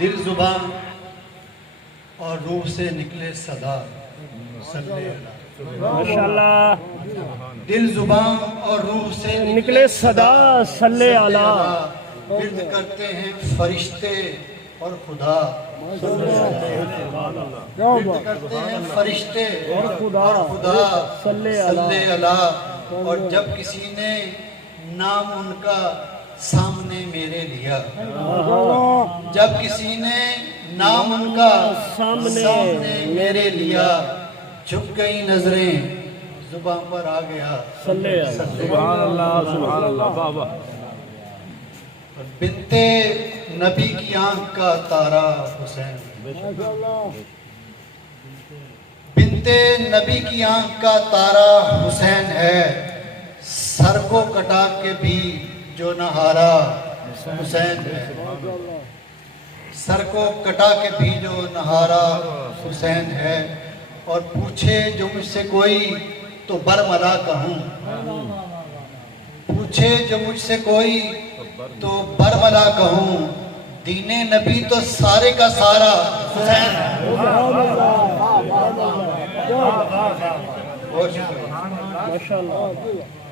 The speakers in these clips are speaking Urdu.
دل زبان اور روح سے نکلے صدا صلی اللہ ماشاءاللہ دل زبان اور روح سے نکلے صدا صلی اللہ ورد کرتے ہیں فرشتے اور خدا ورد کرتے ہیں فرشتے اور خدا صلی اللہ اور جب کسی نے نام ان کا سامنے میرے لیا جب کسی نے نام ان کا سامنے میرے لیا جھک گئی نظریں زبان پر آ گیا سبحان اللہ بابا بنت نبی کی آنکھ کا تارا حسین بنت نبی کی آنکھ کا تارا حسین ہے سر کو کٹا کے بھی جو نہ ہارا حسین ہے سر کو کٹا کے بھی جو نہ ہارا حسین ہے اور پوچھے جو مجھ سے کوئی تو برملا کہوں پوچھے جو مجھ سے کوئی تو برملا کہوں دین نبی تو سارے کا سارا حسین ہے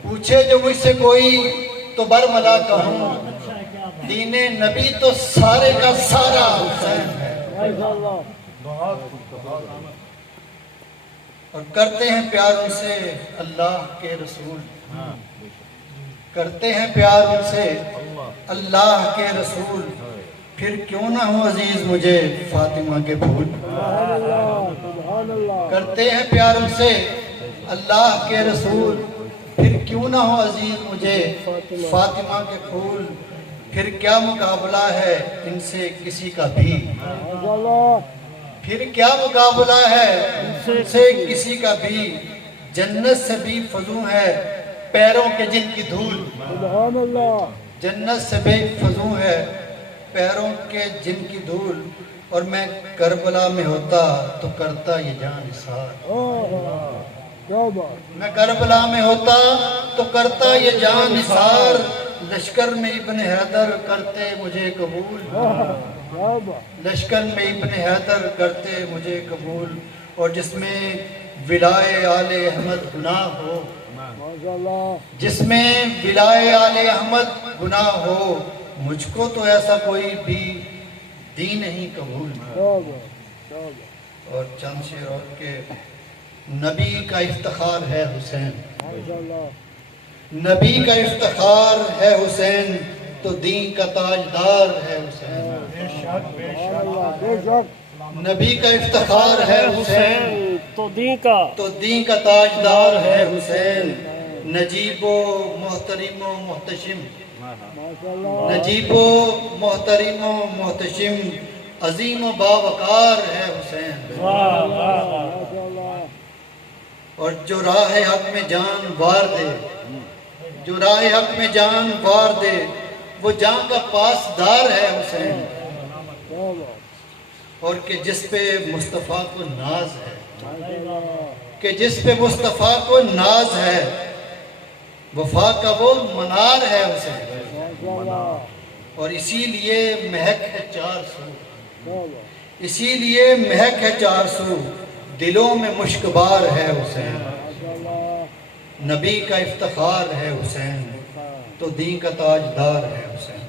پوچھے جو مجھ سے کوئی تو برملا کہوں دین نبی تو سارے کا سارا حسین ہے اور کرتے ہیں پیار ان سے اللہ کے رسول کرتے ہیں پیار ان سے اللہ کے رسول پھر کیوں نہ ہو عزیز مجھے فاطمہ کے پھول کرتے ہیں پیار ان سے اللہ کے رسول پھر کیوں نہ ہو عزیز مجھے فاطمہ کے پھول پھر کیا مقابلہ ہے ان سے کسی کا بھی پھر کیا مقابلہ ہے ان سے کسی کا بھی جنت سے بھی فضو ہے پیروں کے جن کی دھول جنت سے بھی فضو ہے پیروں کے جن کی دھول اور میں کربلا میں ہوتا تو کرتا یہ جان نثار میں کربلا میں ہوتا تو کرتا یہ جان نثار لشکر میں ابن حیدر کرتے مجھے قبول لشکر میں ابن حیدر کرتے مجھے قبول اور جس میں ولائے آل احمد گناہ ہو جس میں ولائے آل احمد گناہ ہو مجھ کو تو ایسا کوئی بھی دین نہیں قبول اور چند شعر اور کے نبی کا افتخار ہے حسین نبی کا افتخار ہے حسین تو دین کا تاجدار ہے حسین نبی کا افتخار ہے حسین تو دین کا تاجدار ہے حسین نجیب و محترم و محتشم نجیب و محترم و محتشم عظیم و باوقار ہے حسین اور جو راہ حق میں جان وار دے جو راہ حق میں جان وار دے وہ جان کا پاسدار ہے حسین اور کہ جس پہ مصطفیٰ کو ناز ہے کہ جس پہ مصطفیٰ کو ناز ہے وفا کا وہ منار ہے حسین اور اسی لیے مہک ہے 400 اسی لیے مہک ہے 400 دلوں میں مشکبار ہے حسین نبی کا افتخار ہے حسین تو دین کا تاجدار ہے حسین